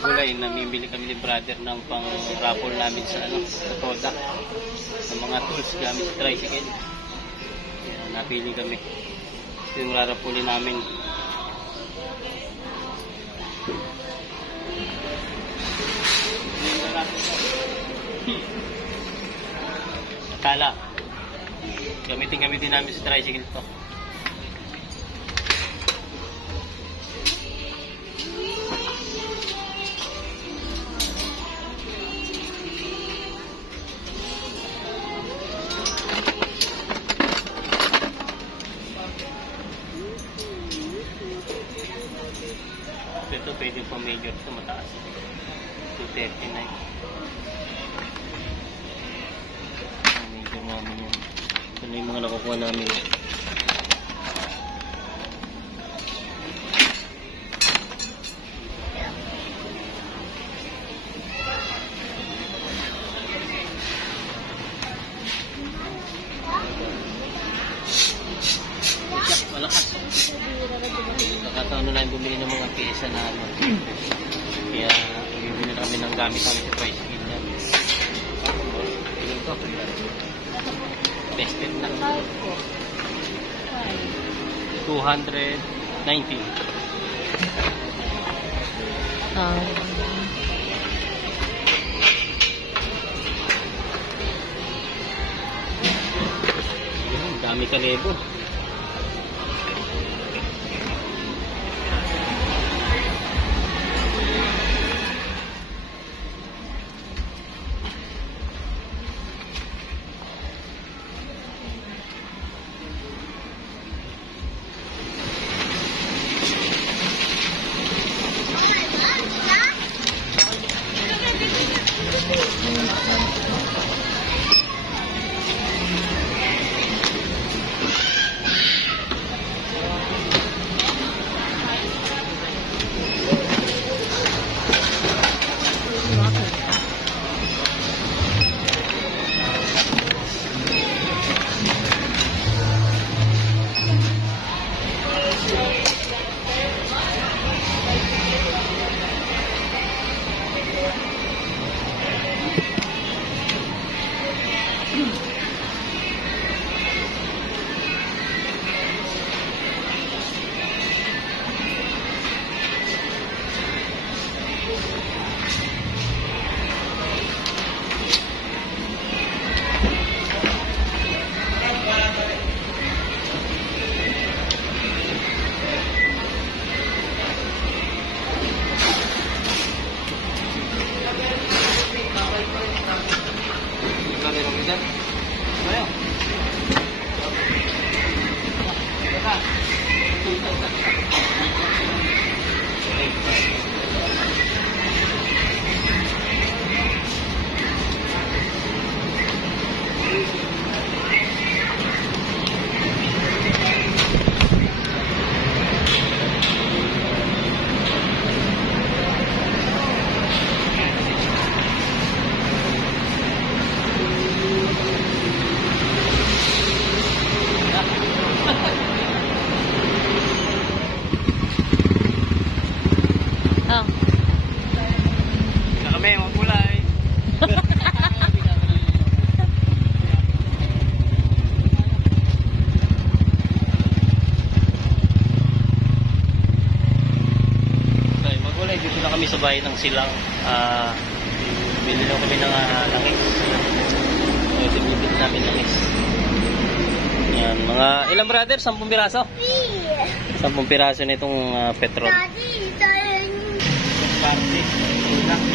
Gulay, namimili kami ni brother ng pang raffle namin sa sa Toda ng mga tools gamit sa tricycle. Yan, napili kami. Ito yung rarapulin namin. Tala. Gamitin namin sa tricycle to. Ito pwede pa major ito, mataas. 239. Major namin yan. Ito na yung mga nakukuha namin. Malakas. Nakataon na lang bumili ng mga pyesa na kaya bibili na kami ng gamit namin sa tricycle na. Ilan to? Tested na. 290. Dami kalebo. Sa bahay ng Silang, bili lang kami ng langis. So, bibili namin langis. Yan, mga ilang brother? 10 piraso? 10 piraso nitong petrol. Party.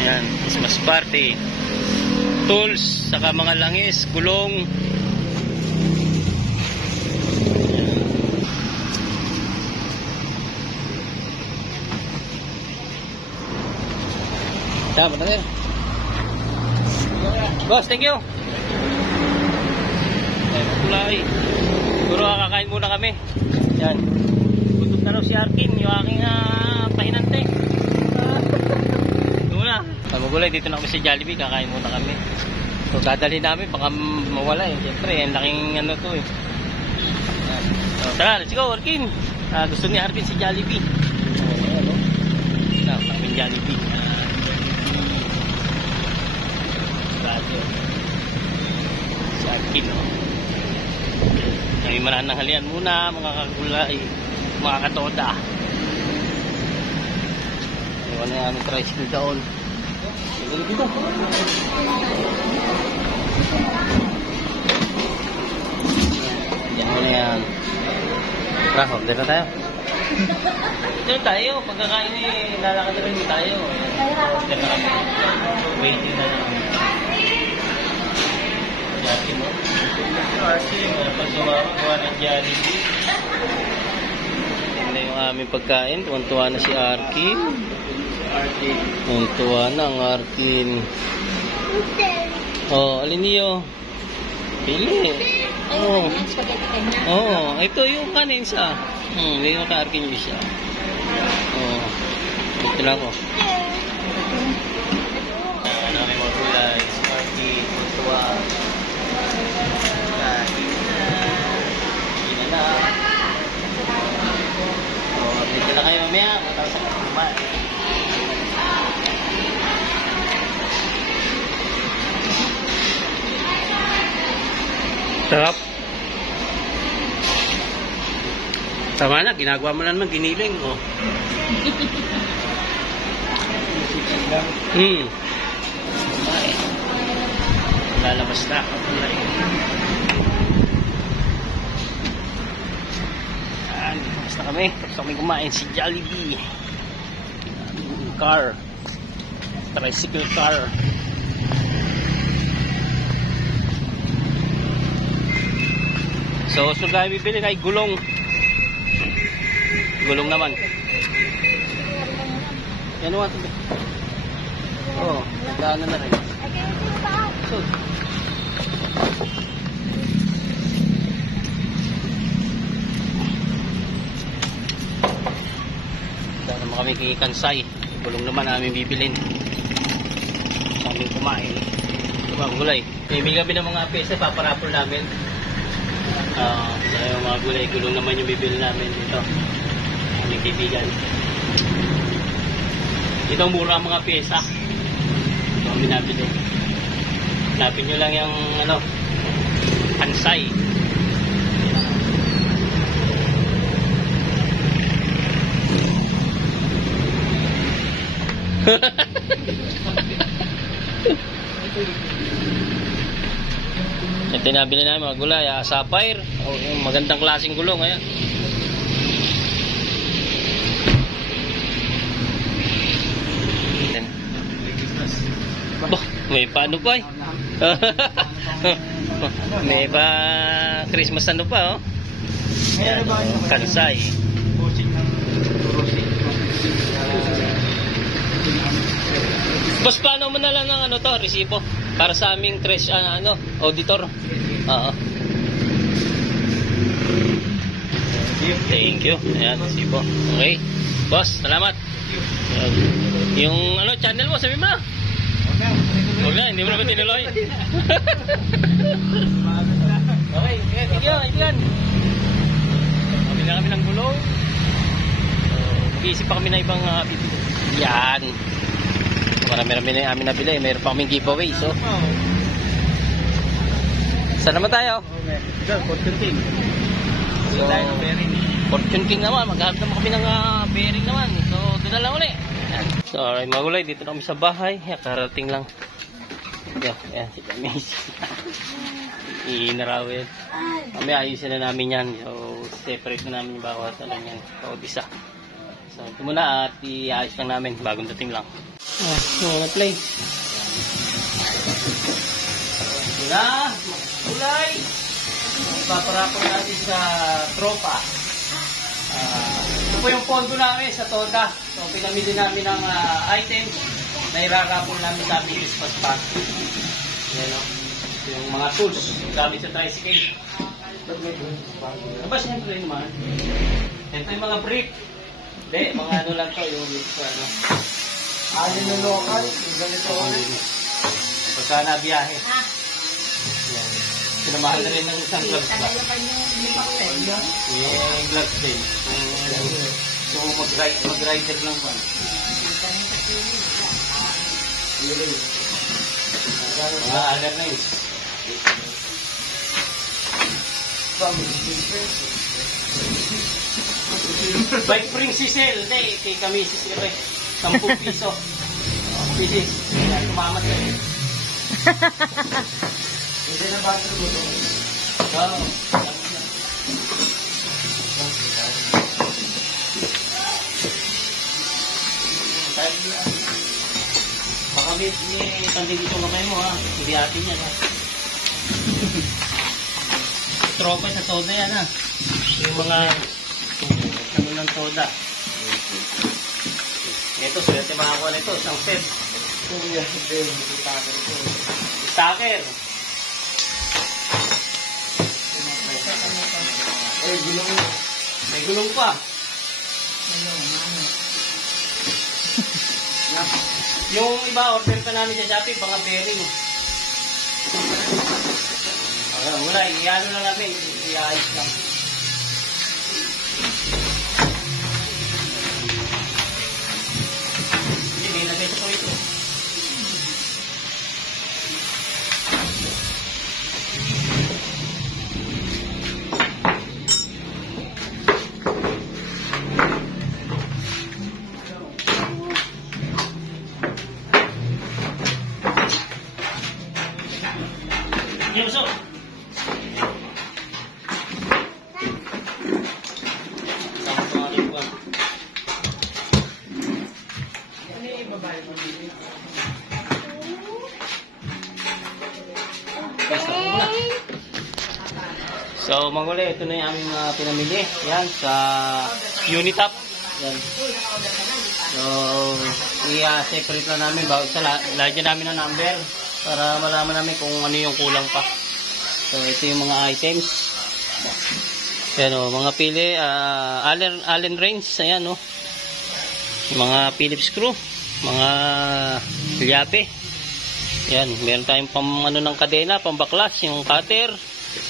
Yan, Christmas party. Tools, saka mga langis, gulong. Tama na yan. Boss, thank you. Kulay. Siguro kakain muna kami. Yan. Gutom na raw si Arkin, yung aking pahinante. Ito muna. Magulay, dito na kami sa Jollibee, kakain muna kami. So, dadalhin namin, baka mawala eh. Siyempre, ang laking ano to eh. So, tara, let's go, Arkin. Gusto ni Arkin si Jollibee. Ayan, no? Kaming Jollibee. manananghalian muna mga kagulay, mga katoda. Iwan na yung tricycle doon. Dito. Yan muna yan. Tara, order na tayo. Dito tayo, pagkakain eh, lalakad na rin tayo. Order na kami. Waiting na lang. Yaki mo. Yaki, paggawa ng Jollibee. Tingnan yung aming pagkain. Tuwan-tuwa na si Arky. Tuwan-tuwa na ang Arkin. Oh, alin niyo? Pili. Oh. Oh, ito yung kanin sa. Hindi yung ka-Arkin niyo siya. Oh. Ito lang ko. Ano may mga gulay. Arky, tuwa. Dito na kayo mamaya. Matapos ako kumain. Sarap. Tama na, ginagawa mo lang naman, giniling. Oh. Lalabas na. Basta kami. Tapos kami kumain si Jollibee. Car. Tricycle car. So, tayo bibili kay gulong. Gulong naman. Yan o ito. Oo, nagdaanan na rin. So, dahil naman kami kikansay. Gulong naman namin bibilin. Kami kumain. Gulay. Bibili kami ng mga pesa, paparapol namin. Yung mga gulay, gulong naman yung bibili namin dito. Aming kaibigan. Ito ang mura mga pyesa. Ito ang binabili. Hanapin nyo lang yung ano, kansay. Ito yung nabili namin mga gulay, sapphire. Yung magandang klaseng gulong. Ayan. May pa ano pa eh. May pa Christmas ano pa oh. Ayan, kansay. Boss, paano mo na lang ng ano to, resibo? Para sa aming auditor. Oo. Thank you. Ayan, resibo. Okay. Boss, salamat. Ayan. Yung channel mo, sabi mo na. Huwag na, hindi mo naman tinuloy. Okay, thank you, kaibigan. Kami na kami ng gulong. Mag-iisip pa kami na ibang bibili. Yan. Marami-rami na yung amin nabili. Mayroon pa kaming giveaway. So, saan naman tayo? Fortune King. So, Fortune King naman. Maghanap naman kami ng bearing naman. So, doon na lang ulit. So, alright mga gulay. Dito na kami sa bahay. Karating lang. Ayan, si Damis. Inarawin. Kami ayusin na namin yan. So, separate na namin yung bawat yan. Bawat isa. So, ito muna at iayos lang namin. Bagong dating lang. Na-play. Ito na. Gulay. Paparapon natin sa tropa. Ito po yung pondo namin sa Toda. So, pinamili namin ng items na irarapon namin sa ating Christmas party. Yan o. Yung mga tools gamit sa tricycle. Aba, siyempre naman. Ito yung mga brick. Hindi, mga ano lang to. Yung ano. Alin yung local, yung ganito ulit. Pagka nabiyahe. Yan. Pinamahal na rin ng isang gloves ba? Yung gloves din. So mag-rider lang ba? Mga alarm na yun. Bike spring si Sel. Hindi, kay Kamisis ka ba? 10 piso. Pisis. Kaya tumamat ka eh. Hindi na bathroom mo ito. Oo. Baka may panding itong kamay mo ha. Hindi atin yan ha. Tropa sa soda yan ha. Yung mga ano ng soda. Ito, swerte makakuha nito. Isang set. Stacker. Gulong. May gulong pa. Yung iba, order pa namin sa Shopee, mga bearing. Muna, i-ano na namin, i-ayos lang. Hindi, may lagay sa ito. Yuso. So, Mangole, ito na yung aming pinamili. Yan, sa Unitap. Yan. So, i-separate lang namin. Lagyan namin ng number para malaman namin kung ano yung kulang pa. So, ito yung mga items. Yan o, mga pili. Allen wrench. Ayan o. Mga Phillips screw. Mga liape. Yan, meron tayong pang ano ng kadena, pang baklas, yung cutter.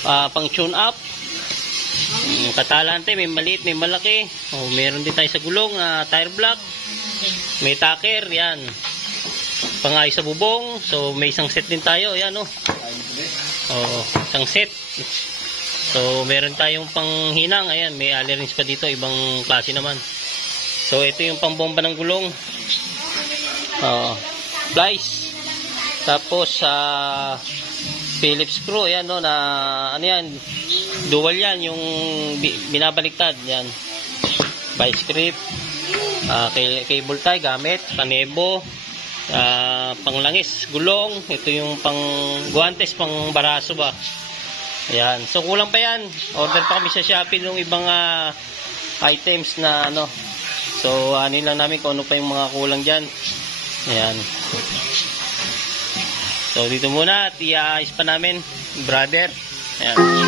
Pang tune up. Katalante, may maliit, may malaki. Meron din tayo sa gulong, tire block. May tacker, yan. Pangayos sa bubong. So may isang set din tayo, yan oh. Isang set. So meron tayong panghinang, ayan, may allerings pa dito, ibang klase naman. So ito yung pambomba ng gulong. Plies. Tapos Phillips screw, yan no, na ano yan, dual yan, yung binabaliktad, yan. Vice grip, cable tie gamit, panebo, panglangis, gulong, ito yung pang guantes, pang baraso ba. Yan, so kulang pa yan. Order pa kami sa Shopee ng ibang items na ano. So anin lang namin kung ano pa yung mga kulang dyan. Ayan. So dito muna at i-ayos pa namin, brother. Ayan.